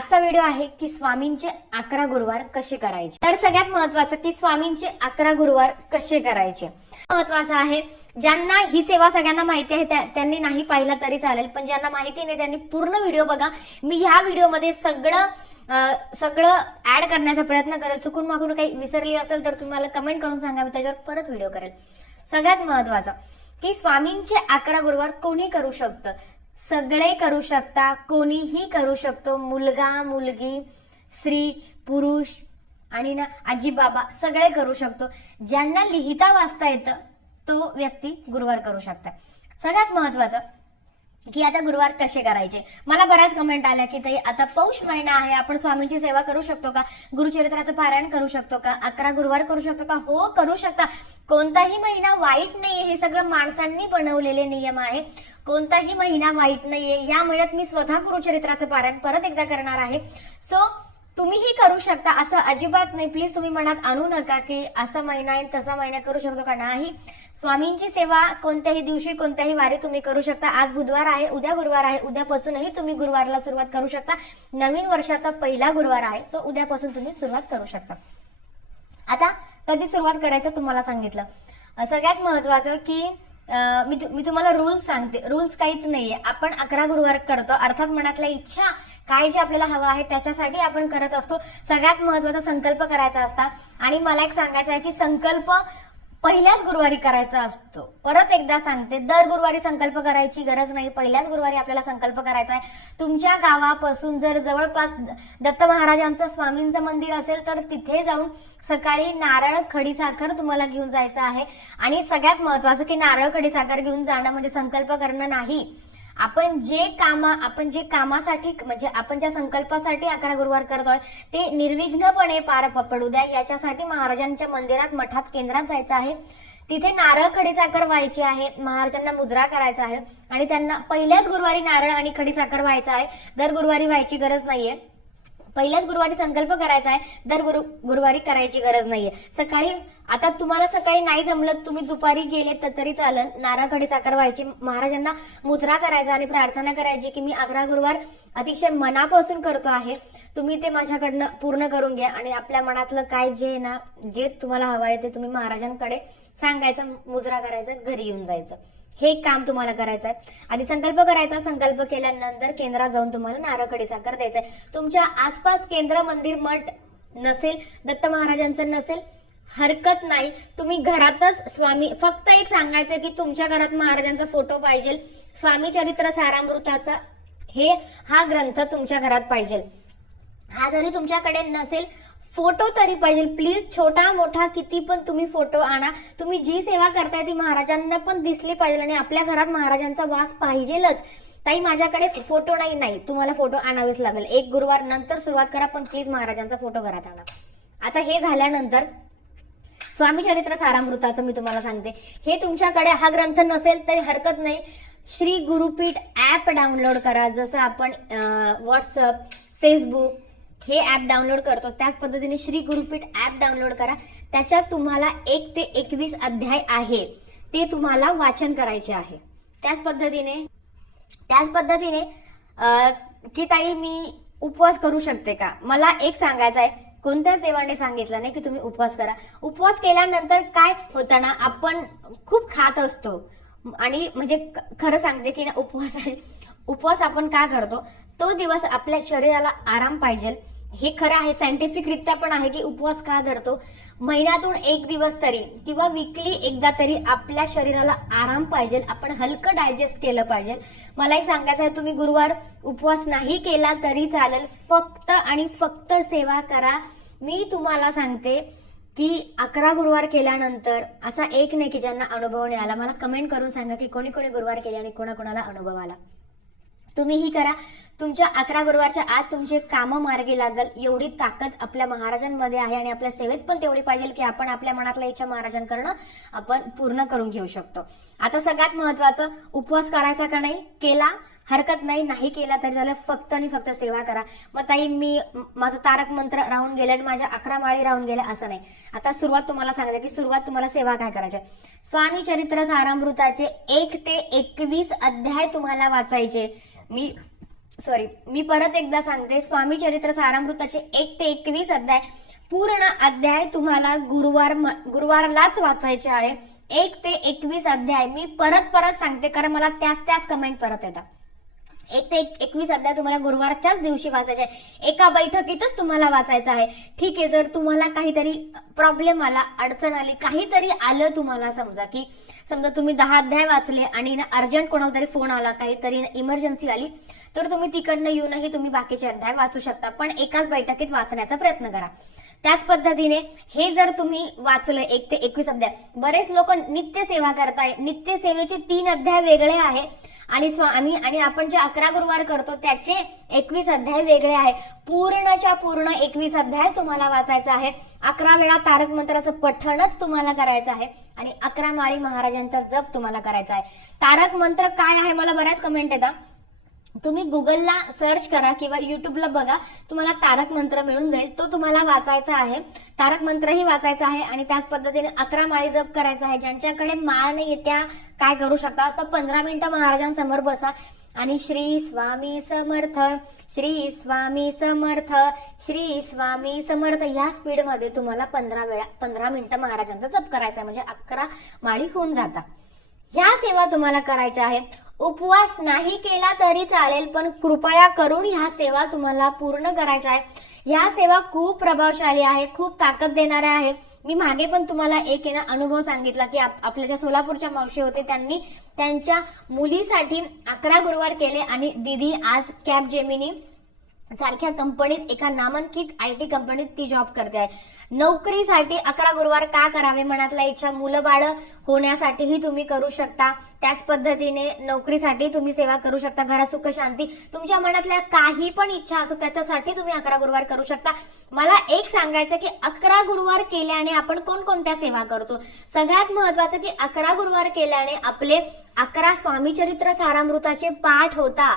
आजचा व्हिडिओ आहे की स्वामींचे अकरा गुरुवार कसे करायचे? तर सगळ्यात महत्वाचं की स्वामींचे अकरा गुरुवार कसे करायचे? महत्वाचं आहे ज्यांना ही सेवा सगळ्यांना माहिती आहे त्यांनी नाही पाहिला तरी चालेल पण ज्यांना माहिती नाही त्यांनी पूर्ण व्हिडिओ बघा. मी ह्या व्हिडिओमध्ये सगळं सगळं ऍड करण्याचा प्रयत्न करेल चुकून मागून काही विसरली असेल तर तुम्हाला कमेंट करून सांगा मी त्याच्यावर परत व्हिडिओ करेल. सगळ्यात महत्वाचं की स्वामींचे अकरा गुरुवार कोणी करू शकतं? सगळे करू शकता कोणीही करू शकतो मुलगा मुलगी स्त्री पुरुष आणि ना आजी बाबा सगळे करू शकतो. ज्यांना लिहिता वाचता येतं तो व्यक्ती गुरुवार करू शकता. सगळ्यात महत्वाचं की आता गुरुवार कसे करायचे? मला बऱ्याच कमेंट आल्या की ताई आता पौष महिना आहे आपण स्वामींची सेवा करू शकतो का? गुरुचरित्राचं पारायण करू शकतो का? अकरा गुरुवार करू शकतो का? हो करू शकता. कोणताही महिना वाईट नाही हे सगळं माणसांनी बनवलेले नियम आहे. कोणताही महिना माहीत नाहीये. या महिन्यात मी स्वतः गुरुचरित्राचं पारायण परत एकदा करणार आहे. सो तुम्हीही करू शकता असं अजिबात नाही. प्लीज तुम्ही मनात आणू नका की असा महिना आहे तसा महिना करू शकतो का? नाही. स्वामींची सेवा कोणत्याही दिवशी कोणत्याही वारी तुम्ही करू शकता. आज बुधवार आहे उद्या गुरुवार आहे उद्यापासूनही तुम्ही गुरुवारला सुरुवात करू शकता. नवीन वर्षाचा पहिला गुरुवार आहे. सो उद्यापासून तुम्ही सुरुवात करू शकता. आता कधी सुरुवात करायचं तुम्हाला सांगितलं? सगळ्यात महत्वाचं की मी मी तुम्हाला रूल्स सांगते. रूल्स काहीच नाहीये. आपण अकरा गुरुवार करतो. अर्थात मनातल्या इच्छा काय जे आपल्याला हवं आहे त्याच्यासाठी आपण करत असतो. सगळ्यात महत्त्वाचा संकल्प करायचा असता. आणि मला एक सांगायचं आहे की संकल्प पहिल्याच गुरुवारी करायचा असतो. परत एकदा सांगते दर गुरुवारी संकल्प करायची गरज नाही पहिल्याच गुरुवारी आपल्याला संकल्प करायचा आहे. तुमच्या गावापासून जर जवळपास दत्त महाराजांचं स्वामींचं मंदिर असेल तर तिथे जाऊन सकाळी नारळ खडीसाखर तुम्हाला घेऊन जायचं आहे. आणि सगळ्यात महत्वाचं की नारळ खडीसाखर घेऊन जाणं म्हणजे संकल्प करणं नाही. आपण जे कामा आपण जे कामासाठी म्हणजे आपण ज्या संकल्पासाठी अकरा गुरुवार करतोय ते निर्विघ्नपणे पार पडू द्या. याच्यासाठी महाराजांच्या मंदिरात मठात केंद्रात जायचं आहे. तिथे नारळ खडीसाखर व्हायची आहे. महाराजांना मुजरा करायचा आहे. आणि त्यांना पहिल्याच गुरुवारी नारळ आणि खडीसाखर व्हायचा आहे. दर गुरुवारी व्हायची गरज नाहीये. पहिल्याच गुरुवारी संकल्प करायचा आहे. दर गुरु गुरुवारी करायची गरज नाहीये. सकाळी आता तुम्हाला सकाळी नाही जमलं तुम्ही दुपारी गेले तर तरी चालेल. नाराखडी साखर व्हायची. महाराजांना मुद्रा करायचा आणि प्रार्थना करायची की मी अकरा गुरुवार अतिशय मनापासून करतो आहे. तुम्ही ते माझ्याकडनं पूर्ण करून घ्या आणि आपल्या मनातलं काय जे आहे ना जे तुम्हाला हवं आहे ते तुम्ही महाराजांकडे सांगायचं मुजरा करायचं घरी येऊन जायचं. हे काम तुम्हाला करायचं आहे. आधी संकल्प करायचा संकल्प केल्यानंतर केंद्रात जाऊन तुम्हाला नारळखडी साखर द्यायचंय तुमच्या आसपास केंद्र मंदिर मठ नसेल दत्त महाराजांचं नसेल हरकत नाही. तुम्ही घरातच स्वामी फक्त एक सांगायचं की तुमच्या घरात महाराजांचा फोटो पाहिजे. स्वामी चरित्र सारामृताचा हे हा ग्रंथ तुमच्या घरात पाहिजे. हा जरी तुमच्याकडे नसेल फोटो तरी पाहिजे. प्लीज छोटा मोठा किती पण तुम्ही फोटो आणा. तुम्ही जी सेवा करताय ती महाराजांना पण दिसली पाहिजे आणि आपल्या घरात महाराजांचा वास पाहिजेलच. ताई माझ्याकडे फोटो नाही नाही. तुम्हाला फोटो आणावेच लागेल. एक गुरुवार नंतर सुरुवात करा पण प्लीज महाराजांचा फोटो घरात आणा. आता हे झाल्यानंतर स्वामी चरित्र सारामृताचं मी तुम्हाला सांगते. हे तुमच्याकडे हा ग्रंथ नसेल तरी हरकत नाही. श्री गुरुपीठ ऍप डाउनलोड करा. जसं आपण व्हॉट्सअप फेसबुक हे ऍप डाउनलोड करतो. त्याच पद्धतीने श्री गुरुपीठ ऍप डाउनलोड करा. त्याच्यात तुम्हाला एक ते एकवीस अध्याय आहे. ते तुम्हाला वाचन करायचे आहे. त्याच पद्धतीने त्याच पद्धतीने की ताई मी उपवास करू शकते का? मला एक सांगायचं आहे कोणत्याच देवाने सांगितलं नाही की तुम्ही उपवास करा. उपवास केल्यानंतर काय होतं ना आपण खूप खात असतो. आणि म्हणजे खरं सांगते की ना उपवास उपवास आपण का करतो? तो दिवस आपल्या शरीराला आराम पाहिजे. हे खरं आहे सायंटिफिकरित्या पण आहे की उपवास का धरतो? महिन्यातून एक दिवस तरी किंवा विकली एकदा तरी आपल्या शरीराला आराम पाहिजे. आपण हलकं डायजेस्ट केलं पाहिजे. मला एक सांगायचं आहे तुम्ही गुरुवार उपवास नाही केला तरी चालेल. फक्त आणि फक्त सेवा करा. मी तुम्हाला सांगते की अकरा गुरुवार केल्यानंतर असा एक नाही की ज्यांना अनुभव नाही आला. मला कमेंट करून सांगा की कोणी कोणी गुरुवार केले आणि कोणाकोणाला अनुभव आला. तुम्हीही करा. तुमच्या अकरा गुरुवारच्या आत तुमचे कामं मार्गी लागल. एवढी ताकद आपल्या महाराजांमध्ये आहे आणि आपल्या सेवेत पण तेवढी पाहिजे की आपण आपल्या मनातल्या इच्छा महाराजांकडनं आपण पूर्ण करून घेऊ शकतो. आता सगळ्यात महत्वाचं उपवास करायचा का नाही? केला. हरकत नाही. नाही केला तरी झालं. फक्त आणि फक्त सेवा करा. मग ताई मी माझं तारक मंत्र राहून गेलं आणि माझ्या अकरा माळी राहून गेल्या असं नाही. आता सुरुवात तुम्हाला सांगायचं की सुरुवात तुम्हाला सेवा काय करायची आहे. स्वामी चरित्र सारामृताचे एक ते एकवीस अध्याय तुम्हाला वाचायचे. मी सॉरी मी परत एकदा सांगते. स्वामी चरित्र सारामृताचे एक ते एकवीस अध्याय. पूर्ण अध्याय तुम्हाला गुरुवार म- गुरुवारलाच वाचायचे आहे. एक ते एकवीस अध्याय. मी परत परत सांगते कारण मला त्याच त्याच कमेंट परत येतात. एक ते एक- एकवीस अध्याय तुम्हाला गुरुवारच्याच दिवशी वाचायचे आहे. एका बैठकीतच तुम्हाला वाचायचं आहे. ठीक आहे जर तुम्हाला काहीतरी प्रॉब्लेम आला अडचण आली काहीतरी आलं तुम्हाला समजा की समजा तुम्ही दहा अध्याय वाचले आणि ना अर्जंट कोणाला तरी फोन आला काहीतरी इमर्जन्सी आली तर तुम्ही तिकडनं येऊनही तुम्ही बाकीचे अध्याय वाचू शकता. पण एकाच बैठकीत वाचण्याचा प्रयत्न करा. त्याच पद्धतीने हे जर तुम्ही वाचलं एक ते एकवीस अध्याय बरेच लोक नित्य सेवा करताय. नित्य सेवेचे तीन अध्याय वेगळे आहे. आणि स्वामी आणि आपण जे अकरा गुरुवार करतो त्याचे एकवीस अध्याय वेगळे आहे पूर्णच्या पूर्ण एकवीस अध्याय तुम्हाला वाचायचा आहे. अकरा वेळा तारक मंत्राचं पठणच तुम्हाला करायचं आहे. आणि अकरा माळी महाराजांचा जप तुम्हाला करायचा आहे. तारक मंत्र काय आहे? मला बऱ्याच कमेंट येतात. तुम्ही गुगलला सर्च करा किंवा युट्यूबला बघा तुम्हाला तारक मंत्र मिळून जाईल. तो तुम्हाला वाचायचा आहे. तारक मंत्रही वाचायचा आहे आणि त्याच पद्धतीने अकरा माळी जप करायचा आहे. ज्यांच्याकडे माळ नाही त्या काय करू शकता? तर पंधरा मिनिटं महाराजांसमोर बसा. आणि श्री स्वामी समर्थ श्री स्वामी समर्थ श्री स्वामी समर्थ या स्पीडमध्ये तुम्हाला पंधरा वेळा पंधरा मिनिटं महाराजांचा जप करायचा आहे. म्हणजे अकरा माळी होऊन जाता. ह्या सेवा तुम्हाला करायच्या आहे उपवास नाही केला तरी चालेल पण कृपया करून ह्या सेवा तुम्हाला पूर्ण करायच्या आहे ह्या सेवा खूप प्रभावशाली आहे खूप ताकद देणाऱ्या आहे मी मागे पण तुम्हाला एक ना अनुभव सांगितला की आप- आपल्या ज्या सोलापूरच्या मावशी होते त्यांनी त्यांच्या मुलीसाठी अकरा गुरुवार केले आणि दिदी आज कॅब जेमिनी सारख्या कंपनीत एका नामांकित आय टी कंपनीत ती जॉब करते. आहे नोकरीसाठी अकरा गुरुवार का करावे मनातला इच्छा मुलं बाळ होण्यासाठीही तुम्ही करू शकता. त्याच पद्धतीने नोकरीसाठी तुम्ही सेवा करू शकता. घरात सुख शांती तुमच्या मनातल्या काही पण इच्छा असो त्याच्यासाठी तुम्ही अकरा गुरुवार करू शकता. मला एक सांगायचं की अकरा गुरुवार केल्याने आपण कोणकोणत्या सेवा करतो? सगळ्यात महत्वाचं की अकरा गुरुवार केल्याने आपले अकरा स्वामीचरित्र सारामृताचे पाठ होता.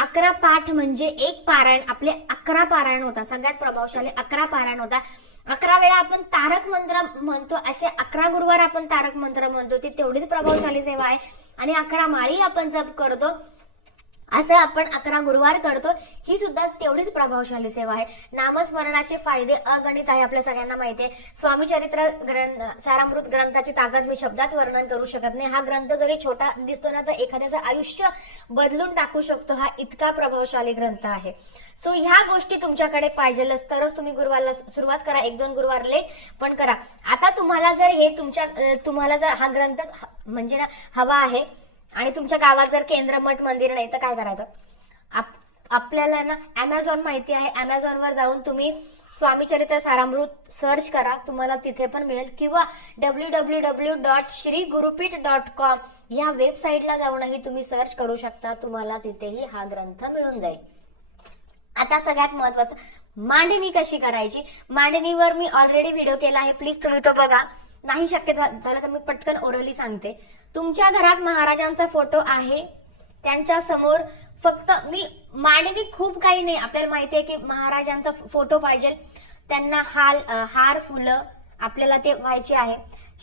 अकरा पाठ म्हणजे एक पारायण. आपले अकरा पारायण होता. सगळ्यात प्रभावशाली अकरा पारायण होता. अकरा वेळा आपण तारक मंत्र म्हणतो. असे अकरा गुरुवार आपण तारक मंत्र म्हणतो. ती तेवढीच प्रभावशाली सेवा आहे. आणि अकरा माळी आपण जप करतो. असं आपण अकरा गुरुवार करतो ही सुद्धा तेवढीच प्रभावशाली सेवा आहे. नामस्मरणाचे फायदे अगणित आहे आपल्या सगळ्यांना माहिती आहे. स्वामी चरित्र ग्रंथ सारामृत ग्रंथाची ताकद मी शब्दात वर्णन करू शकत नाही. हा ग्रंथ जरी छोटा दिसतो ना तर एखाद्याचं आयुष्य बदलून टाकू शकतो. हा इतका प्रभावशाली ग्रंथ आहे. सो ह्या गोष्टी तुमच्याकडे पाहिजेलच. तरच तुम्ही गुरुवारला सुरुवात करा. एक दोन गुरुवार लेट पण करा. आता तुम्हाला जर हे तुमच्या तुम्हाला जर हा ग्रंथ ह- म्हणजे ना हवा आहे आणि तुमच्या गावात जर केंद्र मठ मंदिर नाही तर काय करायचं? आप- आपल्याला ना अमेझॉन माहिती आहे. ॲमेझॉनवर जाऊन तुम्ही स्वामी चरित्र सारामृत सर्च करा. तुम्हाला तिथे पण मिळेल. किंवा W W W dot Shri Gurupeeth dot com या वेबसाईटला जाऊनही तुम्ही सर्च करू शकता. तुम्हाला तिथेही हा ग्रंथ मिळून जाईल. आता सगळ्यात महत्वाचं मांडणी कशी करायची? मांडणीवर मी ऑलरेडी व्हिडिओ केला आहे. प्लीज तुम्ही तो बघा. नाही शक्य झालं तर मी पटकन ओरली सांगते. तुमच्या घरात महाराजांचा फोटो आहे. त्यांच्यासमोर फक्त मी मानवी खूप काही नाही. आपल्याला माहिती आहे की महाराजांचा फोटो पाहिजे. त्यांना हाल हार फुलं आपल्याला ते व्हायचे आहे.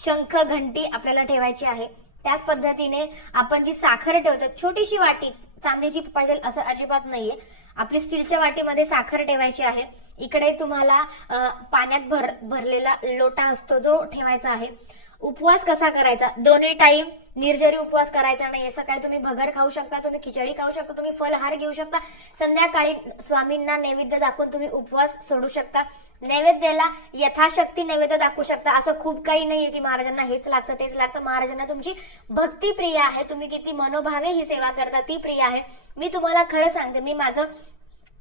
शंख घंटी आपल्याला ठेवायची आहे. त्याच पद्धतीने आपण जी साखर ठेवतो छोटीशी वाटी चांदीची पाहिजे असं अजिबात नाहीये. आपली स्टीलच्या वाटीमध्ये साखर ठेवायची आहे. इकडे तुम्हाला पाण्यात भर भरलेला लोटा असतो जो ठेवायचा आहे. उपवास कसा करायचा? दोन्ही टाइम निर्जरी उपवास करायचा नाही सकाळी तुम्ही भगर खाऊ शकता तुम्ही खिचडी खाऊ शकता तुम्ही फलहार घेऊ शकता. संध्याकाळी स्वामींना नैवेद्य दाखवून तुम्ही उपवास सोडू शकता. नैवेद्याला यथाशक्ती नैवेद्य दाखवू शकता. असं खूप काही नाहीये की महाराजांना हेच लागतं तेच लागतं. महाराजांना तुमची भक्ती प्रिय आहे. तुम्ही किती मनोभावे ही सेवा करता ती प्रिय आहे. मी तुम्हाला खरं सांगते. मी माझं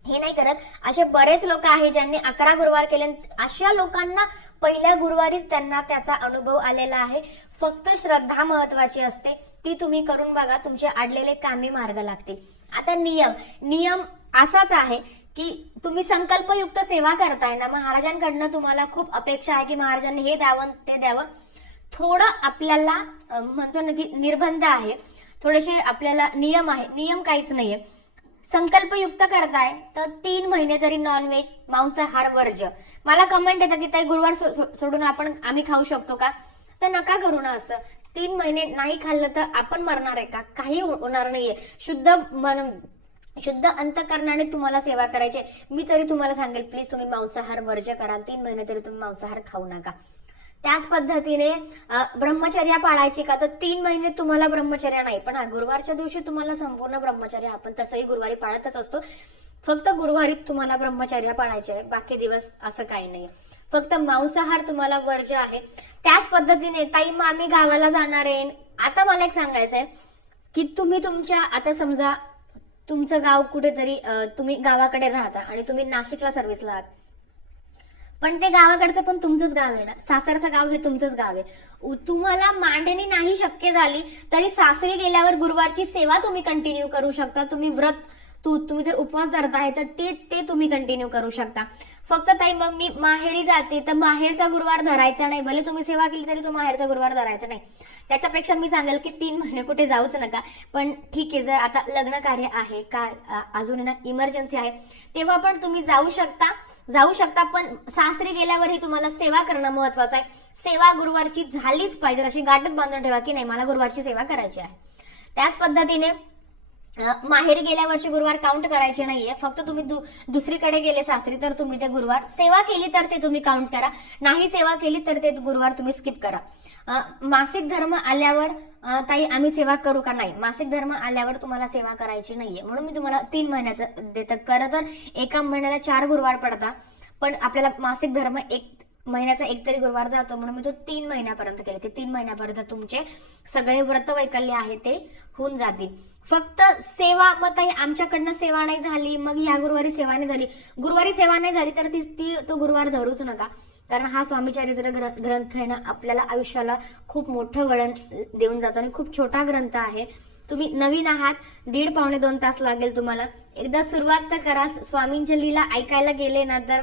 हे नाही करत. असे बरेच लोक आहे ज्यांनी अकरा गुरुवार केले अशा लोकांना पहिल्या गुरुवारीच त्यांना त्याचा अनुभव आलेला आहे. फक्त श्रद्धा महत्वाची असते. ती तुम्ही करून बघा तुमचे अडलेले कामी मार्ग लागतील. आता नियम. नियम असाच आहे की तुम्ही संकल्पयुक्त सेवा करताय ना महाराजांकडनं तुम्हाला खूप अपेक्षा आहे की महाराजांनी हे द्यावं ते द्यावं. थोडं आपल्याला म्हणतो ना की निर्बंध आहे. थोडेसे आपल्याला नियम आहे. नियम काहीच नाहीये. संकल्पयुक्त करताय तर तीन महिने तरी नॉनव्हेज मांसाहार वर्ज मला कमेंट येतं की ताई गुरुवार सो- सो- सोडून आपण आम्ही खाऊ शकतो का? तर नका करू ना असं. तीन महिने नाही खाल्लं तर आपण मरणार आहे का? काही हो- होणार नाहीये. शुद्ध मन शुद्ध अंतकरणाने तुम्हाला सेवा करायची आहे. मी तरी तुम्हाला सांगेल प्लीज तुम्ही मांसाहार वर्ज करा. तीन महिने तरी तुम्ही मांसाहार खाऊ नका. त्याच पद्धतीने ब्रह्मचर्य ब्रह्मचर्या पाळायची का? तर तीन महिने तुम्हाला ब्रह्मचर्या नाही. पण हा गुरुवारच्या दिवशी तुम्हाला संपूर्ण ब्रह्मचर्या आपण तसंही गुरुवारी पाळतच असतो. फक्त गुरुवारी तुम्हाला ब्रह्मचर्या पाळायची आहे. बाकी दिवस असं काही नाही फक्त मांसाहार तुम्हाला वर्ज्य आहे त्याच पद्धतीने ताई मग आम्ही गावाला जाणार आहे. आता मला एक सांगायचं आहे की तुम्ही तुमच्या आता समजा तुमचं गाव कुठेतरी तुम्ही गावाकडे राहता आणि तुम्ही नाशिकला सर्व्हिसला आहात. पण ते गावाकडचं पण तुमचंच गाव आहे ना. सासरचं गाव हे तुमचंच गाव आहे. तुम्हाला मांडणी नाही शक्य झाली तरी सासरी गेल्यावर गुरुवारची सेवा तुम्ही कंटिन्यू करू शकता. तुम्ही व्रत तू तुम्ही जर उपवास धरताय तर ते ते तुम्ही कंटिन्यू करू शकता. फक्त ताई मग मी माहेरी जाते तर माहेरचा गुरुवार धरायचा नाही. भले तुम्ही सेवा केली तरी तो माहेरचा गुरुवार धरायचा नाही. त्याच्यापेक्षा मी सांगेल की तीन महिने कुठे जाऊच नका. पण ठीक आहे जर आता लग्न कार्य आहे का अजून ना इमर्जन्सी आहे तेव्हा पण तुम्ही जाऊ शकता. जाऊ शकता पण सासरी गेल्यावरही तुम्हाला सेवा करणं महत्वाचं आहे. सेवा गुरुवारची झालीच पाहिजे अशी गाठच बांधून ठेवा की नाही मला गुरुवारची सेवा करायची आहे. त्याच पद्धतीने माहेर गेल्या वर्षी गुरुवार काउंट करायचे नाहीये. फक्त तुम्ही दु- दुसरीकडे गेले सासरी तर तुम्ही ते गुरुवार सेवा केली तर ते तुम्ही काउंट करा. नाही सेवा केली तर ते गुरुवार तुम्ही स्किप करा. मासिक धर्म आल्यावर ताई आम्ही सेवा करू का? नाही. मासिक धर्म आल्यावर तुम्हाला सेवा करायची नाहीये. म्हणून मी तुम्हाला तीन महिन्याचं देतं. खरं तर एका महिन्याला चार गुरुवार पडता पण आपल्याला मासिक धर्म एक महिन्याचा एक तरी गुरुवार जातो. म्हणून मी तो तीन महिन्यापर्यंत केले. की तीन महिन्यापर्यंत तुमचे सगळे व्रत वैकल्य आहे ते होऊन जातील. फक्त सेवा मग ताई आमच्याकडनं सेवा नाही झाली मग या गुरुवारी सेवा नाही झाली. गुरुवारी सेवा नाही झाली तर ती ती तो गुरुवार धरूच नका. कारण हा स्वामी चरित्र ग्रंथ आहे ना आपल्याला आयुष्याला खूप मोठं वळण देऊन जातो आणि खूप छोटा ग्रंथ आहे. तुम्ही नवीन आहात दीड पावणे दोन तास लागेल तुम्हाला. एकदा सुरुवात तर करा. स्वामींच्या लीला ऐकायला गेले ना तर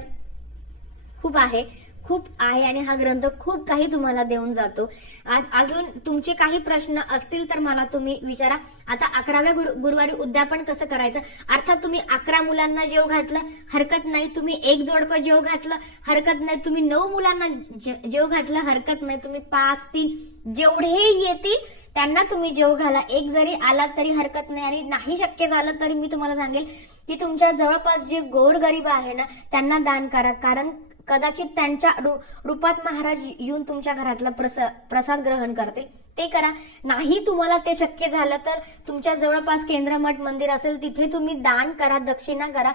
खूप आहे. खूप आहे आणि हा ग्रंथ खूप काही तुम्हाला देऊन जातो. अजून तुमचे काही प्रश्न असतील तर मला तुम्ही विचारा. आता अकराव्या गुर गुरुवारी उद्यापन कसं करायचं? अर्थात तुम्ही अकरा मुलांना जेव घातलं हरकत नाही तुम्ही एक जोडपं जेव घातलं हरकत नाही तुम्ही नऊ मुलांना जे- जेव घातलं हरकत नाही तुम्ही पाच तीन जेवढेही येतील त्यांना तुम्ही जेव घाला. एक जरी आला तरी हरकत नाही आणि नाही शक्य झालं तरी मी तुम्हाला सांगेल की तुमच्या जवळपास जे गोरगरीब आहे ना त्यांना दान करा. कारण कदाचित त्यांच्या रू- रूपात महाराज येऊन तुमच्या घरातला प्रसा- प्रसाद ग्रहण करतील. ते करा. नाही तुम्हाला ते शक्य झालं तर तुमच्या जवळपास केंद्र मठ मंदिर असेल तिथे तुम्ही दान करा दक्षिणा करा.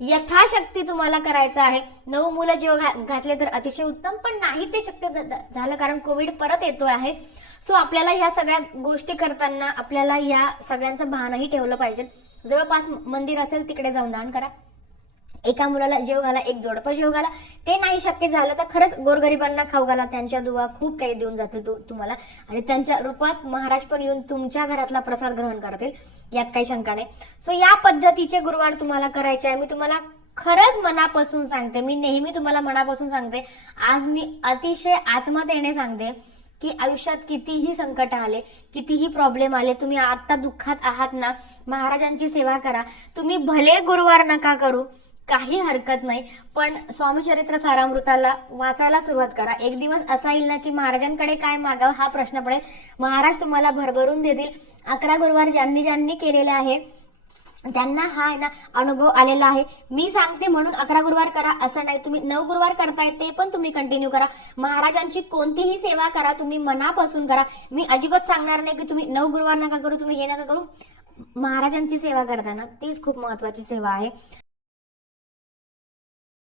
यथाशक्ती तुम्हाला करायचं आहे. नऊ मुलं जेव्हा घातले तर अतिशय उत्तम पण नाही ते शक्य झालं कारण कोविड परत येतो आहे. सो आपल्याला ह्या सगळ्या गोष्टी करताना आपल्याला या सगळ्यांचं भानही ठेवलं पाहिजे. जवळपास मंदिर असेल तिकडे जाऊन दान करा. एका मुलाला जेव घाला एक जोडपं जेव घाला. ते नाही शक्य झालं तर खरंच गोरगरिबांना खाऊ घाला. त्यांच्या दुवा खूप काही देऊन जाते तु- तुम्हाला. आणि त्यांच्या रूपात महाराज पण येऊन तुमच्या घरातला प्रसाद ग्रहण करतील. यात काही शंका नाही. सो या पद्धतीचे गुरुवार तुम्हाला करायचे आहे. मी तुम्हाला खरंच मनापासून सांगते. मी नेहमी तुम्हाला मनापासून सांगते. आज मी अतिशय आत्मतेने सांगते की आयुष्यात कितीही संकट आले कितीही प्रॉब्लेम आले तुम्ही आता दुःखात आहात ना महाराजांची सेवा करा. तुम्ही भले गुरुवार नका करू काही हरकत नाही. पण स्वामी चरित्र सारामृताला वाचायला सुरुवात करा. एक दिवस असा येईल ना की महाराजांकडे काय मागावं हा प्रश्न पडेल. महाराज तुम्हाला भरभरून देतील. अकरा गुरुवार ज्यांनी ज्यांनी केलेले आहे त्यांना हा आहे ना अनुभव आलेला आहे. मी सांगते म्हणून अकरा गुरुवार करा असं नाही. तुम्ही नऊ गुरुवार करताय ते पण तुम्ही कंटिन्यू करा. महाराजांची कोणतीही सेवा करा तुम्ही मनापासून करा. मी अजिबात सांगणार नाही की तुम्ही नऊ गुरुवार नका करू तुम्ही हे नका करू. महाराजांची सेवा करताना तीच खूप महत्वाची सेवा आहे.